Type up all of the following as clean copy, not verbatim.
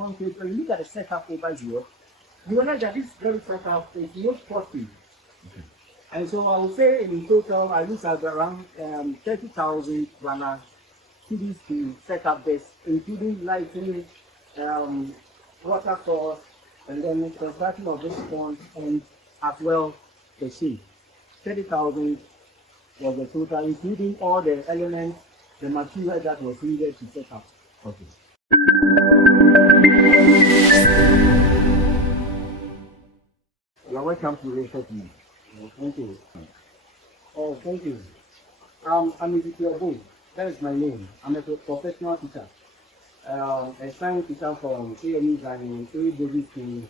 concrete, when you look at the setup over here, you realize that this very setup is not costly. Okay. And so I would say in total, I look at around 30,000 Ghana cedis to set up this, including lighting, water source, and then the construction of this pond, and as well the shade. 30,000 was the total, including all the elements, the material that was needed to set up. Okay. You are welcome to Research Me. Thank you. Oh, thank you. I'm Ezekiel. That is my name. I'm a professional teacher. A science teacher from AME and A School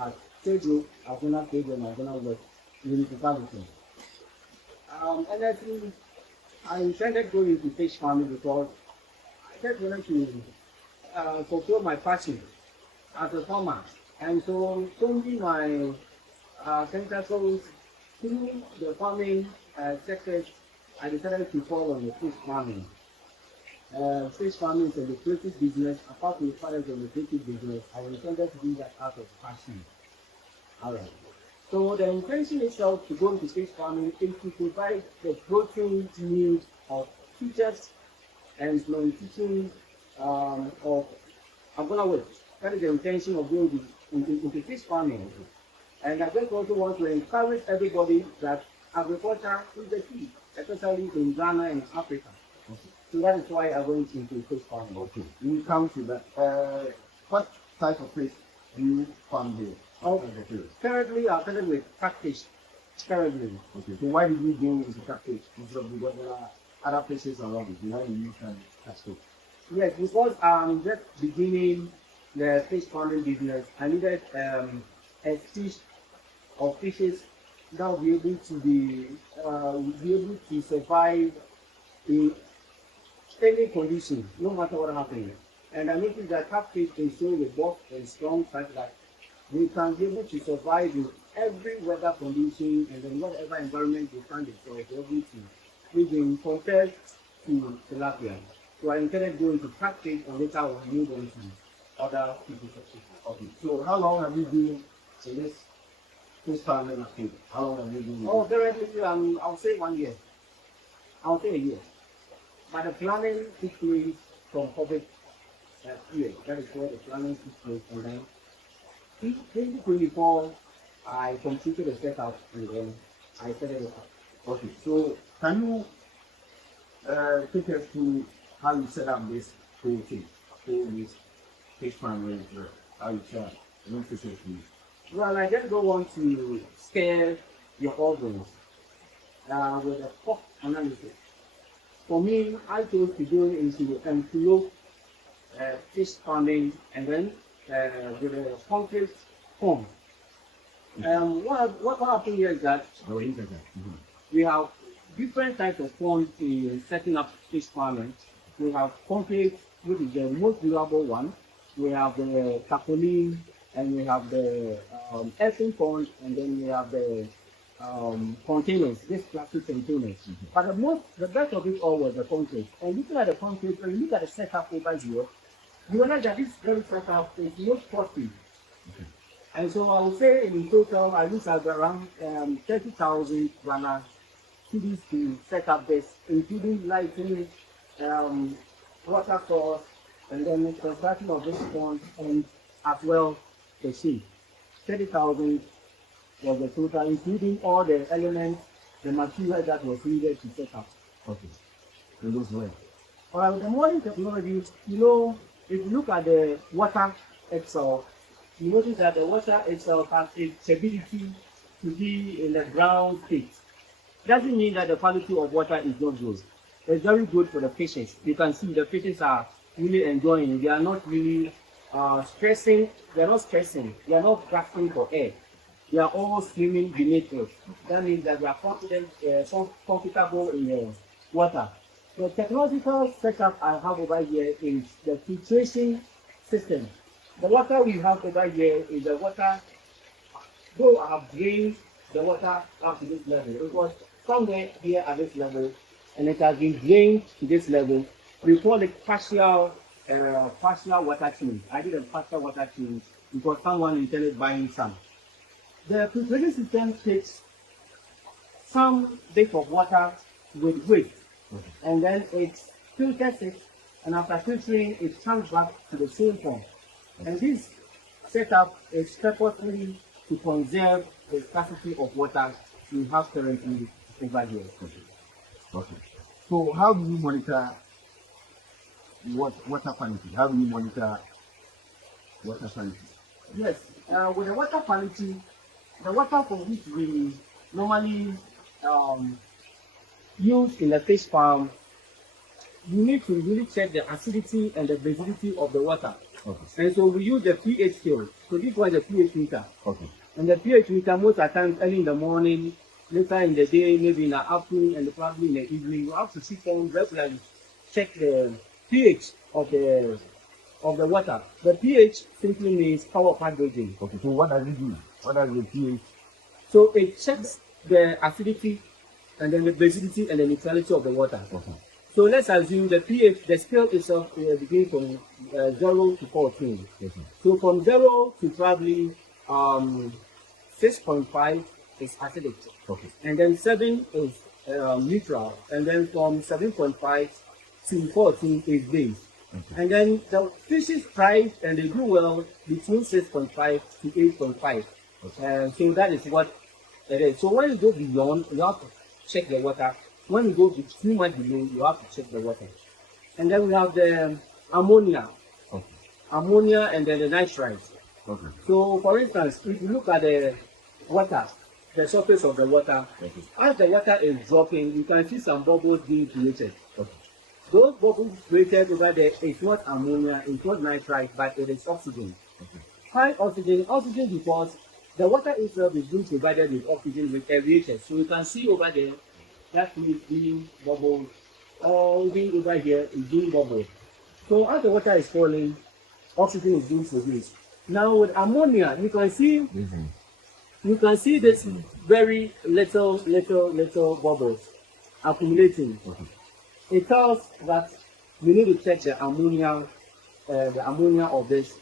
at Tejo, Agona Tejo, and Agona West University. And I intended going into fish farming because I just wanted to fulfill my passion as a farmer. And so, only my tentacles through the farming sector, I decided to fall on the fish farming. Fish farming is a lucrative business. Apart from the fact it's a lucrative business, I intended to do that out of passion. Alright. So the intention itself to go into fish farming is to provide the protein needs of teachers and non-teaching of Agona West. That is the intention of going into fish farming. And I just also want to encourage everybody that agriculture is the key, especially in Ghana and Africa. Okay. So that is why I went into fish farming. Okay. We come to that. What type of fish do you farm here? Currently, I'm started with catfish. Currently. Okay. So why did you go into catfish instead of because there are other fishes around? Why you can catch fish? Yes, because I'm just beginning the fish farming business. I needed a fish or fishes that will be able to survive in any condition, no matter what happens. And I noticed that catfish is so robust and strong such that they can be able to survive in every weather condition and then whatever environment they find themselves, they're able to live in compared to tilapia. So I intended going to catfish and later I will move on to other species of fish. Okay. So how long have you been in this fish farming activity? How long have you been? Oh, currently, I'll say 1 year. I'll say a year. But the planning took place from COVID year. That is where the planning took place. And then in 2024, I completed the setup and then I set it up. Okay. So can you take us through how you set up this whole thing, this fish farming, how you set fishes? Well, I just don't want to scare your audience with a cost analysis. For me, I chose to go into antelope fish farming and then with a concrete pond. What happened here is that we have different types of ponds in setting up fish farming. We have concrete, which is the most durable one. We have the tarpaulin, and we have the earthen pond, and then we have the containers, these plastic containers. But the best of it all was the concrete. And looking at the concrete, when you look at the setup over here, you realize that this very setup is not costly. And so I would say in total, I look at around 30,000 Ghana cedis to set up this, including lighting, water source, and then the construction of this pond, and as well the shade. 30,000 was the total, including all the elements, the material that was needed to set up. Okay. In those ways. All right, with the modern technology, you know, if you look at the water itself, you notice that the water itself has its ability to be in the ground state. Doesn't mean that the quality of water is not good. It's very good for the fishes. You can see the fishes are really enjoying it. They are not really stressing. They are not stressing. They are not gasping for air. They are all swimming beneath it. That means that they are confident, comfortable in the water. The technological setup I have over here is the filtration system. The water we have over here is the water, though I have drained the water up to this level. It was somewhere here at this level, and it has been drained to this level. We call it partial partial water change. I did a partial water change because someone intended buying some. The filtration system takes some bit of water with weight, and then it filters it, and after filtering, it comes back to the same form. And this setup is purposely to conserve the scarcity of water we have currently over here. Okay. So how do you monitor water quality? How do you monitor water quality? Yes, with the water quality, the water for which we normally use in the fish farm, you need to really check the acidity and the basicity of the water. Okay. And so we use the pH scale. So this one is a pH meter. Okay. And the pH meter, most of the times early in the morning, later in the day, maybe in the afternoon, and probably in the evening, you have to sit down regularly, check the pH of the water. The pH simply means power of hydrogen. Okay. So what does it do? What does the pH? So it checks the acidity and then the basicity and the neutrality of the water. Okay. So let's assume the pH, the scale itself begins from 0 to 14. Okay. So from 0 to probably 6.5 is acidic. Okay. And then 7 is neutral. And then from 7.5 to 14 is base. Okay. And then the fishes thrive and they do well between 6.5 to 8.5. Okay. So that is what it is. So when you go beyond, you have to check the water. When you go too much below, you have to check the water. And then we have the ammonia. Okay. Ammonia and then the nitrites. Okay. So for instance, if you look at the water, the surface of the water, Okay. as the water is dropping, you can see some bubbles being created. Okay. Those bubbles created over there is not ammonia, it's not nitrite, but it is oxygen. Okay. Why oxygen? Oxygen because the water itself is being provided with oxygen with aerators. So you can see over there, that means being bubbled, or being over here is being bubbled. So as the water is falling, oxygen is being produced. Now with ammonia, you can see this very little bubbles accumulating. Okay. It tells that we need to check the ammonia of this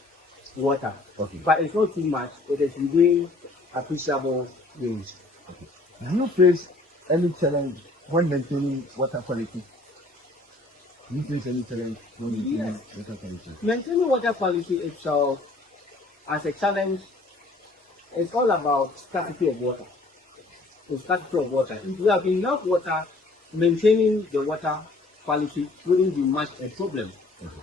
water. Okay. But it's not too much. It is within appreciable range. Okay. Do you face any challenge when maintaining water quality? Do you face any challenge when maintaining water quality? Maintaining water quality itself as a challenge, it's all about scarcity of water. The scarcity of water. If you have enough water, maintaining the water quality wouldn't be much a problem. Okay.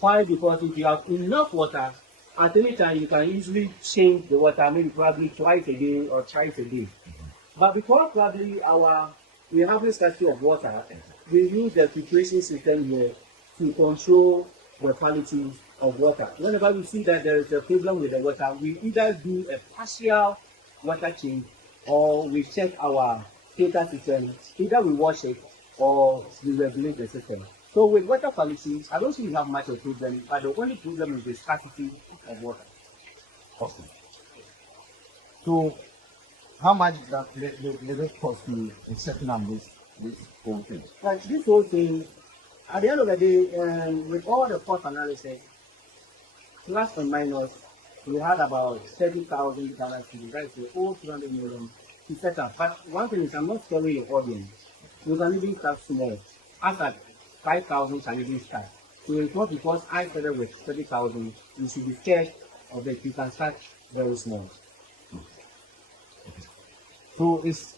Why? Because if you have enough water, at any time you can easily change the water, maybe probably twice a day or thrice a day. But because probably we have this scarcity of water, we use the filtration system here to control the quality of water. Whenever we see that there is a problem with the water, we either do a partial water change or we check our filter system. Either we wash it or we regulate the system. So with water quality, I don't think we have much of a problem, but the only problem is the scarcity of water. Awesome. So, how much does it cost to setting up this whole thing? Like this whole thing, at the end of the day, with all the cost analysis, plus and minus, we had about $30,000 to the right, so all 200 million to set up. But one thing is, I'm not scaring your audience. You can even start small. As at 5,000 can even start. So it's not because I started with 30,000, you should be scared of it. You can start very small. So is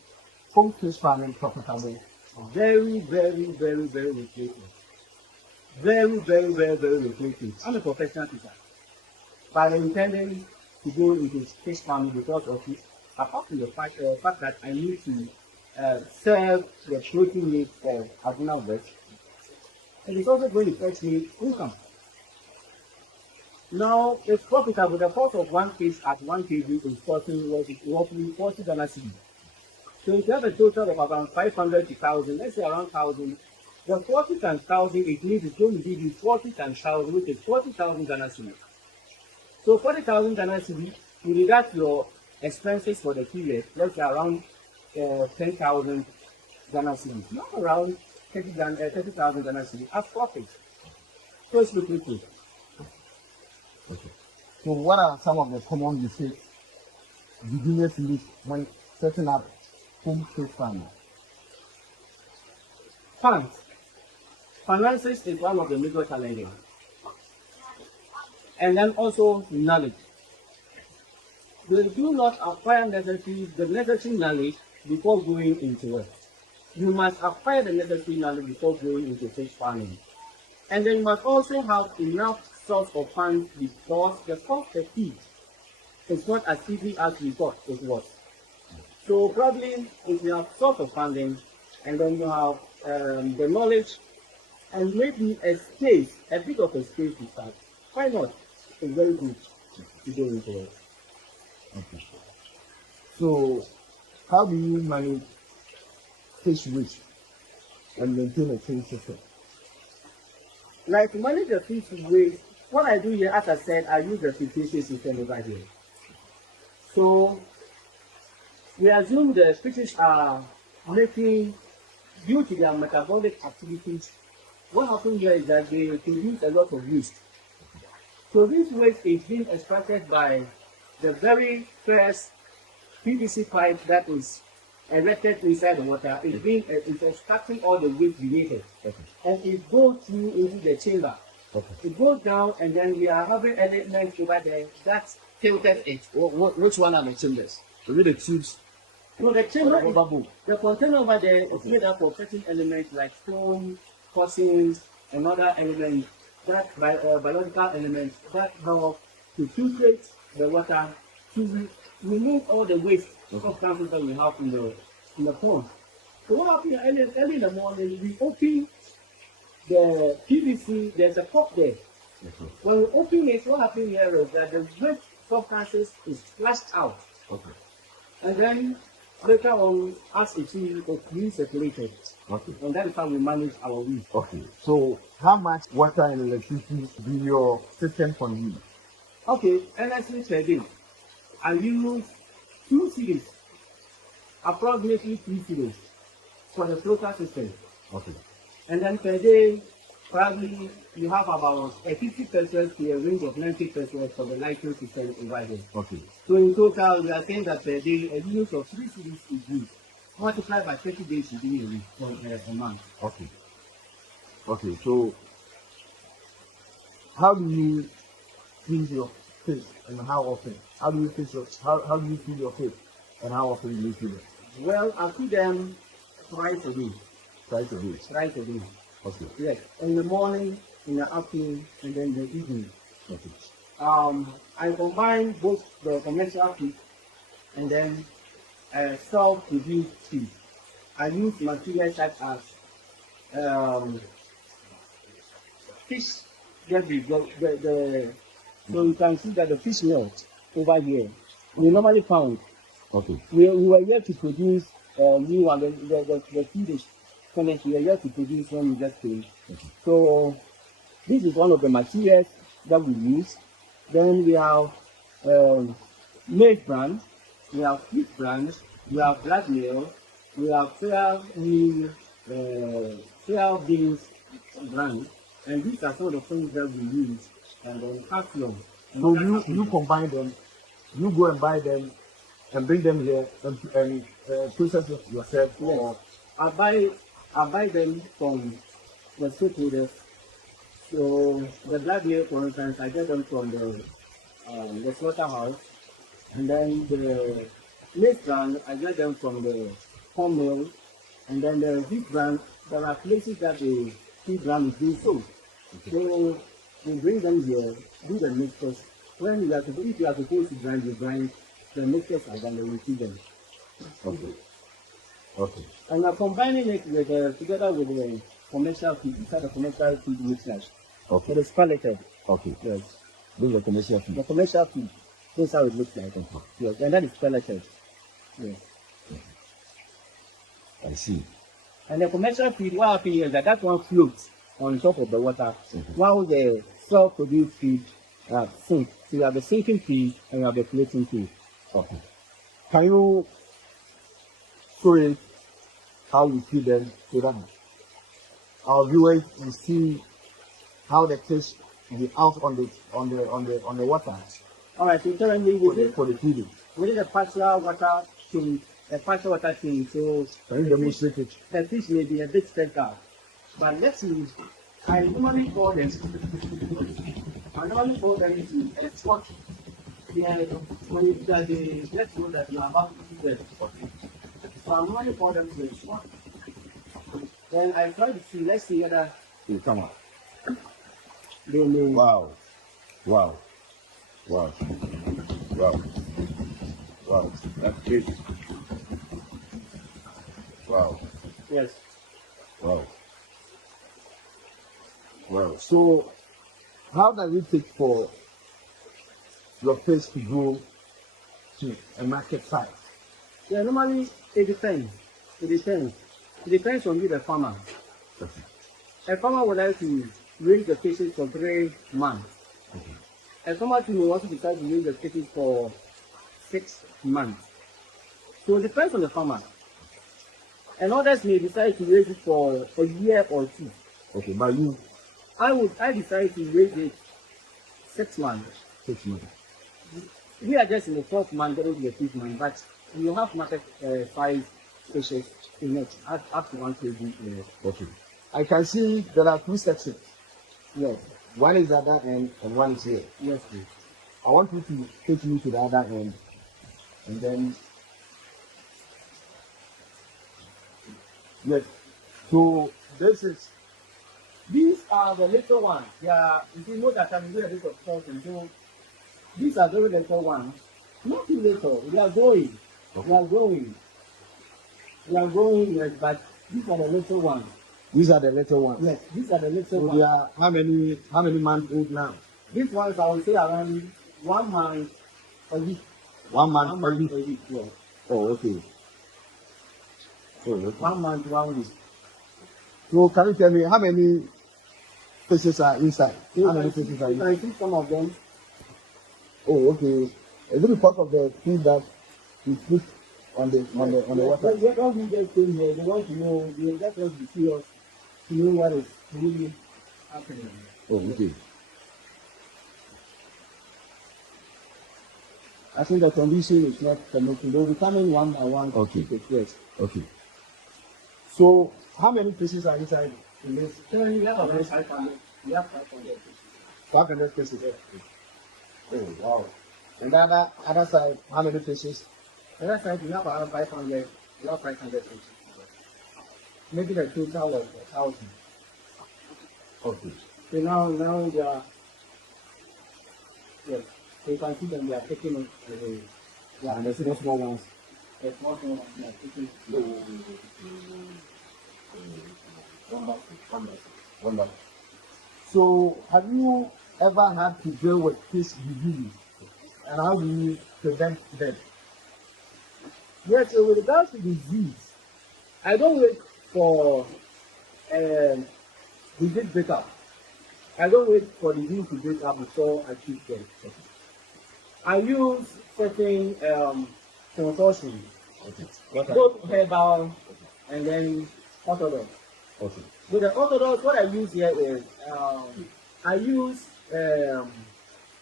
home fish farming profitable? Very, very, very, very lucrative. Very, very, very, very lucrative. I'm a professional teacher. But I'm intending to go into fish farming because of it. Apart from the fact that I need to serve the protein needs for adrenal birth, and it's also going to fetch me income. Now, it's profitable. The cost of one fish at 1 kg is costing roughly $40. So if you have a total of around 500 to 1,000, let's say around 1,000, the 40 times 1,000, it means it's going to give you 40 times 1,000, which is 40,000 Ghana cedis. So 40,000 Ghana cedis, you deduct your expenses for the period, let's say around 10,000 Ghana cedis, not around 30,000 Ghana cedis as profit. first looking food. Okay. So what are some of the common mistakes beginners make when setting up home fish farming? Funds. Finances is one of the major challenges. And then also knowledge. They do not acquire the necessary knowledge before going into it. You must acquire the necessary knowledge before going into fish farming. And then you must also have enough source of funds because the cost of feed is not as easy as we thought it was. So probably if you have source of funding and then you have the knowledge and maybe a space, a bit of a space to start, why not? It's very good to go into it. Okay. So how do you manage fish waste and maintain a clean system? Like to manage the fish waste, what I do here, as I said, I use the filtration system over here. So we assume the fishes are making, due to their metabolic activities, what happens here is that they produce a lot of waste. So this waste is being extracted by the very first PVC pipe that is erected inside the water. It's extracting all the waste related. Okay. And it goes through into the chamber. Okay. It goes down and then we are having elements over there that filters it. Which one are the chambers? Is it the tubes? So the chamber, Or the bubble? the container over there is made up of certain elements like stone, fossils, and other elements, that biological elements that help to filtrate the water to remove all the waste substances that we have in the pond. So what happens early in the morning, we open the PVC, there's a pop there. Okay. When we open it, what happens here is that the waste substances is flushed out. Okay. And then later on, as it is recirculated. Okay. And that is how we manage our waste. Okay. So how much water and electricity do your system consume? Okay, energy per day. I use 2 series, approximately 3 series for the floater system. Okay. And then per day, probably you have about a 50% to a range of 90% for the lighting system over here. Okay. So in total, we are saying that per day, a unit of 3 series is used. Multiplied by 30 days should be a week or a month. Okay. Okay. So how do you feed your fish and how often? How do you feed your fish and how often do you feed them? Well, I feed them twice a day. Twice a week. Twice a day. Okay. Yes, in the morning, in the afternoon, and then the evening. Okay. I combine both the commercial feed and then self-produced feed. I use materials such as fish. So you can see that the fish melt over here. We normally found. Okay. We were here to produce new one. The feed is finished. We are here to produce when we just came. Okay. So this is one of the materials that we use. Then we have maize bran, we have wheat bran, we have blackmail, we have fair beans bran, and these are some of the things that we use. And then calcium. So you combine them, you go and buy them and bring them here and process it yourself. Yes. Or I buy them from the stakeholders. So the blackmail, for instance, I get them from the slaughterhouse, and then the maize bran, I get them from the corn mill, and then the wheat bran, there are places that the wheat bran is being sold. Okay. So we bring them here, do the mixtures. When you are supposed, if you are supposed to grind, you grind. The mixtures are done, then we feed them. Okay. Okay. And we are combining it with together with the commercial feed. Inside the commercial feed looks like. Okay. It is pelleted. Okay. Yes. Bring the commercial feed. The commercial feed. This is how it looks like. Okay. Yes. And that is pelleted. Yes. I see. And the commercial feed, what happens is that one floats on top of the water, Mhm. while the self-produced feed sink. So you have the sinking feed and you have the floating feed. Okay. Can you show it how you feed them so that our viewers will see how the fish will be out on the water All right, so currently for the feeding. within the partial water change, so Can you demonstrate it? the fish may be a bit spread out. But let's see, I normally pour them into a spot. Yeah, when you get the let's know that you are about to do the spot. So I normally pour them to a spot. Then I try to see, let's see whether You come on. they may. Wow. Wow. Wow. Wow. Wow. That's crazy. Wow. Yes. Wow. Wow. So, how does it take for your fish to go to a market size? Yeah, normally it depends. It depends. It depends on you, the farmer. A farmer would like to raise the fishes for 3 months. A farmer too may also decide to raise the fishes for 6 months. So it depends on the farmer. And others may decide to raise it for a year or 2. Okay, but you I decide to raise it 6 months. 6 months. We are just in the 4th month, going to the 5th month, but you have market size fishes in it up to 1 kg. Okay. I can see there are 2 sections. Yes, One is at that end and one is here. yes, please. I want you to take me to the other end and then yes. So These are the little ones. They are, you see, most of the time we do a bit of sorting. So these are very little ones. Not too little. They are growing. Okay. They are growing. They are growing, yes, but these are the little ones. these are the little ones. Yes, these are the little So ones. they are how many months old now? These ones I would say around 1 month a week. 1 month 1 per month week. a week, yes. Oh, okay. Oh, okay. 1 month, 1 week. So can you tell me how many fishes are inside? You How many can fishes see, are you inside? can see some of them. Oh, okay. Is it because of the food that you put on the water? They don't just came here. They want to know. They just want to see us to know what is really happening. Oh, okay. I think the condition is not permitting. They will be coming one by one. Okay. Yes. Okay. So how many fishes are inside in this? So we have about 500. We have 500. 500 fishes. Oh, wow. And the other side, how many fishes? The other side, we have around 500. We have 500 fish. Maybe the total of 1,000. Okay. So now they are, yes. So you can see them, they are taking it. Yeah, and the small ones. The small ones, they are taking Wonderful. So have you ever had to deal with fish disease? And how do you prevent them? Yes, so with regards to disease, I don't wait for disease breakup. I don't wait for disease to break up before I treat them. I use certain consortium, both herbal and then orthodox. Okay. With the orthodox, what I use here is I use the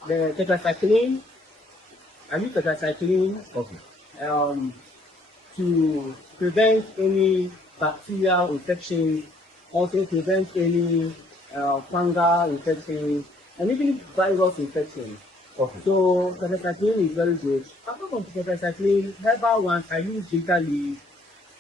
tetracycline. I use tetracycline Okay. to prevent any bacterial infection, also prevent any fungal infection, and even virus infection. Okay. So tetracycline is very good. Apart from tetracycline, herbal ones I use bitter leaf.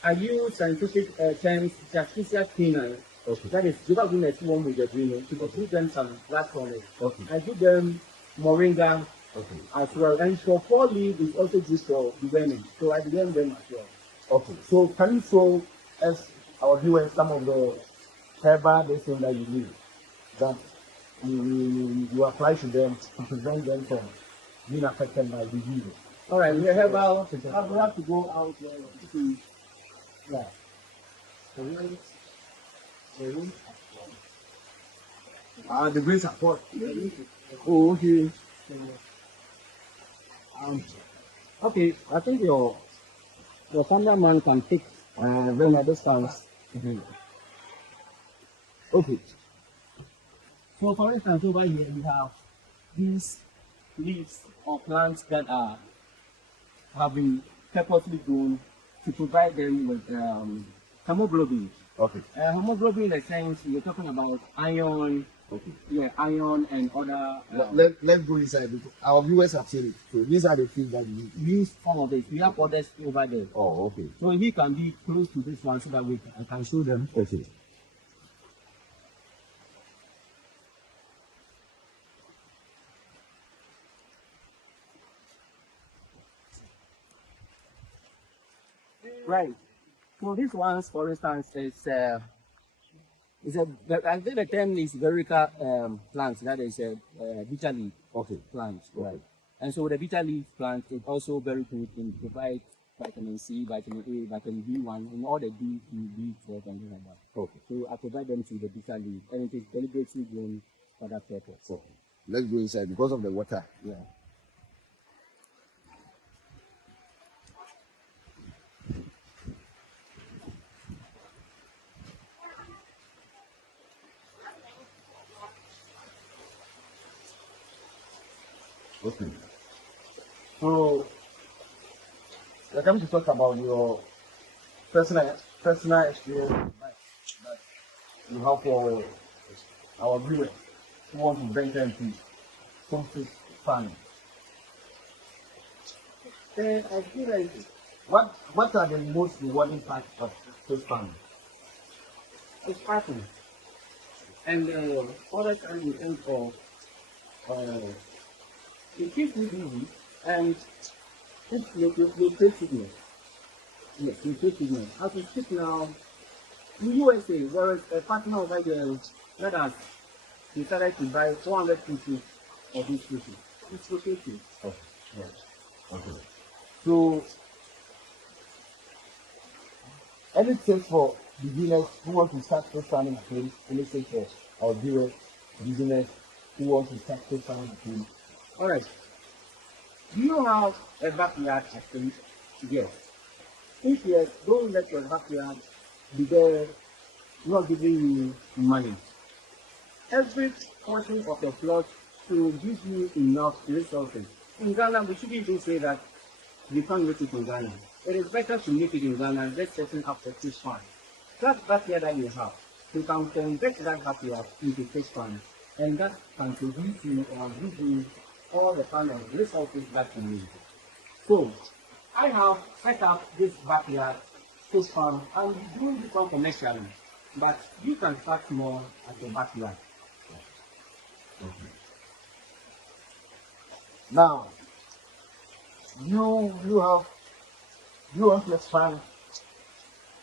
I use scientific terms Jaspecia pinna. Okay. That is Juba Guinness one with the green to give them some black on it. Okay. I give them moringa Okay. as well. And for 4 leaf is also used for deworming. So I deworm them as well. Okay. So can you show us our viewers some of the herbal medicine that you use that you apply to them to prevent them from being affected by disease? All right, we have about we have to go out to yeah. The great support. Oh, okay. Okay, I think your cameraman can take from a distance. Okay. So for instance, over here we have these leaves or plants that have been purposely grown to provide them with hemoglobin. Okay. Hemoglobin, in a sense, you're talking about iron, Okay. yeah, iron and other. Let's go inside because our viewers have seen it. So these are the things that we Use some of it. We have others over there. Oh, okay. So he can be close to this one so that I can show them. Okay. Right. So this ones, for instance, is a I think the term is Verica plant. That is a bitter leaf Okay. plant, Okay. right? And so the bitter leaf plant is also very good in provide vitamin C, vitamin A, vitamin B1, and all the B12 and things like that. Okay. So I provide them to the bitter leaf, and it is deliberately grown for that purpose. Okay. Let's go inside because of the water. Yeah. Okay. So we're going to talk about your personal experience that you have for our viewers who want to venture into home-fish farming. I feel like What are the most rewarding parts of fish farming? it's passion. And other times you think of it keeps you busy and you take sickness. Yes, you take sickness. As we speak now, in USA, there is a partner over there that has decided to buy 400 pieces of this species. It's located. Okay. Yes. Okay. So, any tips for beginners who want to start fish farming at home? Any tips for our viewers, beginners who want to start fish farming at home? All right. Do you have a backyard at home? Yes. If yes, don't let your backyard be there not giving you money. Every portion of your plot should give you enough resources. In Ghana, we shouldn't even say that we can't make it in Ghana. It is better to make it in Ghana. Let's setting up a fish farm. That backyard that you have, you can convert that backyard into fish farm, and that can produce you or give you all the kind of resources that you need. So, I have set up this backyard fish farm. I'm doing this one commercially, but you can start more at the backyard. Now, you want to expand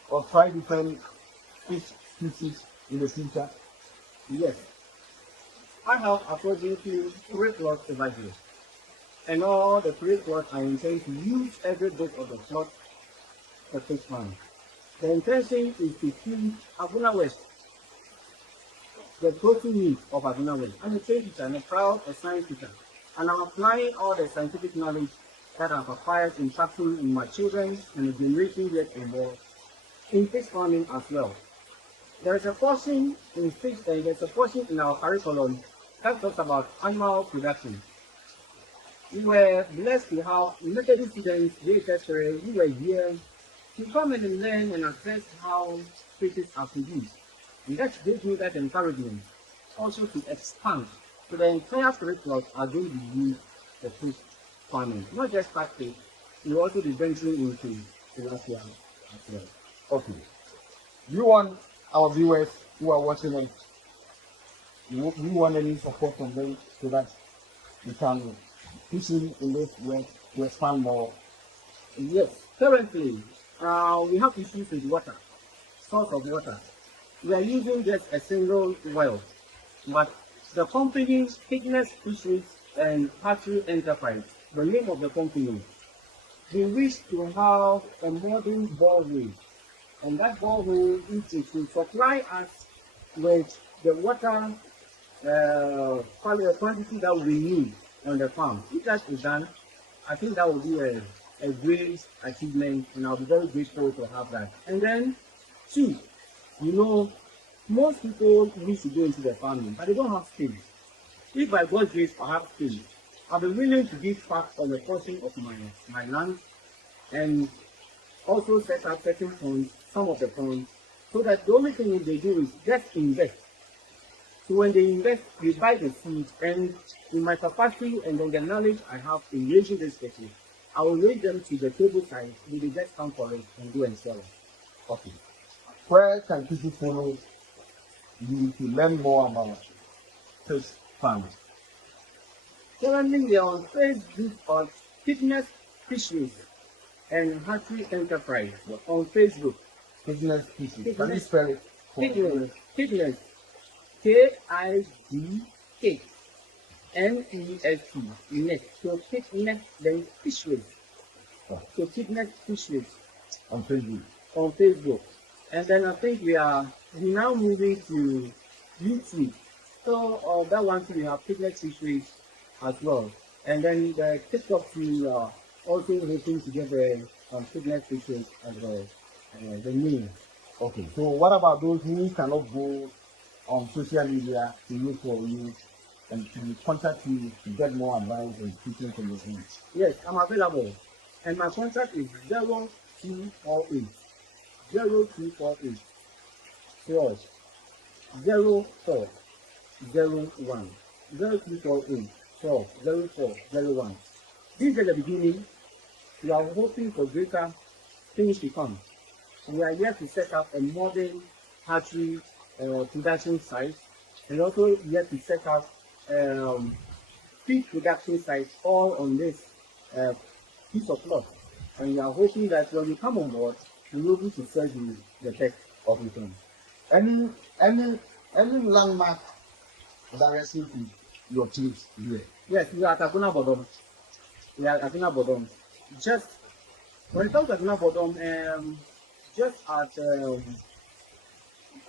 or try different fish species in the future? Yes, I have approximately 3 plots over here. And all the 3 plots I intend to use every bit of the plot for fish farm. The intention is to feed Abuna West, the protein needs of Abuna West. I'm a trade teacher and a proud science teacher. And I'm applying all the scientific knowledge that I've acquired in practicing in my children and the generation yet and more in fish farming as well. There is a portion in fish, there's a portion in our curriculum that talks about animal production. We were blessed to have Methodist students, who were here to come in and learn and assess how fishes are produced. And that gave me that encouragement also to expand. So the entire curriculum are going to use the fish farming, not just practice, we will also be venturing into tilapia as well. Okay. You want our viewers who are watching us, you want any support from them so that we can push in this work to expand more? Yes, currently we have issues with water, source of water. We are using just a single well, but the company Fitness Fisheries and Hatchery Enterprise, the name of the company, they wish to have a modern borehole, and that borehole is to supply us with the water quantity that we need on the farm. If that is done, I think that will be a great achievement, and I'll be very grateful to have that. And then, two, Most people wish to go into the farming, but they don't have skills. If by God's grace I have skills, I'll be willing to give back on a portion of my land and also set up certain funds, some of the funds, so that the only thing they do is just invest. So when they invest, they buy the seed, and in my capacity and then the knowledge I have in raising this people, I will raise them to the table side, they will just come for it and go and sell it. Okay. Where can people follow you to learn more about fish farming? Currently, we are on Facebook on Fitness Fisheries and Hatchery Enterprise on Facebook. Fitness fishes. Can you Fitness- spell it? Fitness, KIDK. NEST, net. So fitness, then fisheries. So fitness fisheries On Facebook. on Facebook. And then I think we now moving to YouTube. So that one too, we have fitness fisheries as well. And then the TikTok we are also hoping to get the fitness fisheries as well. The name. Okay. So what about those who cannot go on social media to look for you and to contact you to get more advice and teaching from your end? Yes, I'm available. And my contact is 0248 0248 12 0401 0248 12 0401. This is the beginning. We are hoping for greater things to come. We are here to set up a modern hatchery production site, and also here to set up feed production sites all on this piece of lot. And we are hoping that when we come on board, we'll be able to serve you the best of return. Any landmark direction to your teams here? Yes, we are at Aguna Bodom. We are at Aguna Bodom. Just when it comes to Aguna Bodom, just at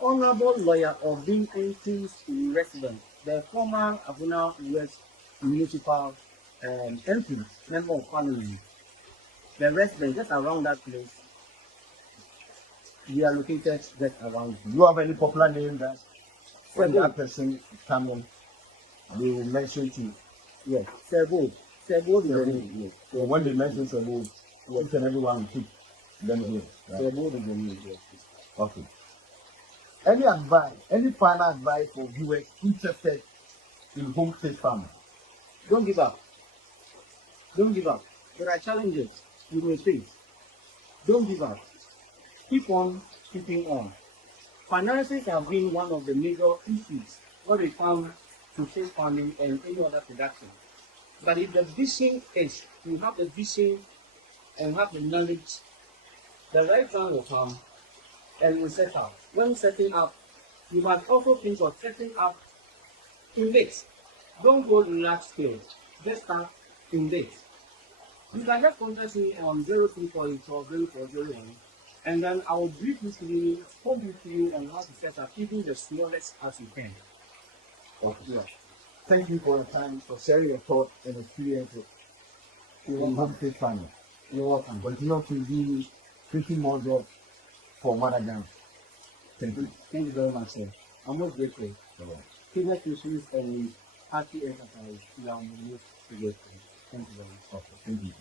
Honorable Lawyer of Vincent's resident, the former Aguna West Municipal MP, member of Parliament, the resident just around that place. We are located just around. Do you have any popular name that when Sebo. that person come in, they will mention to? Yes, Sebo. Sebo is the Sebo, name. yes. So when they mention Sebo, each and everyone will keep them here. Right? Sebo is the name. Yes. Okay. Any advice, any final advice for viewers interested in home fish farming? Don't give up. Don't give up. There are challenges you may face. Don't give up. Keep on keeping on. Finances have been one of the major issues when it comes to fish farming and any other production. But if the vision is, you have the vision and have the knowledge, the right time will come and you set up. When setting up, you must also think of setting up in bits. Don't go large scale. Just start in bits. You can just contact me on 0348 or 0401, and then I will briefly explain to you on how to set up even the smallest as you can. Okay. Yeah. Thank you for your time, for sharing your thoughts and experiences in home fish farming. You're welcome. Continue to do fishing more jobs for Madagascar. Thank you. Thank you very much, sir. I'm most grateful. Bye-bye. Fitness issues and happy exercise. We are most grateful. Thank you very much. Okay. Thank you.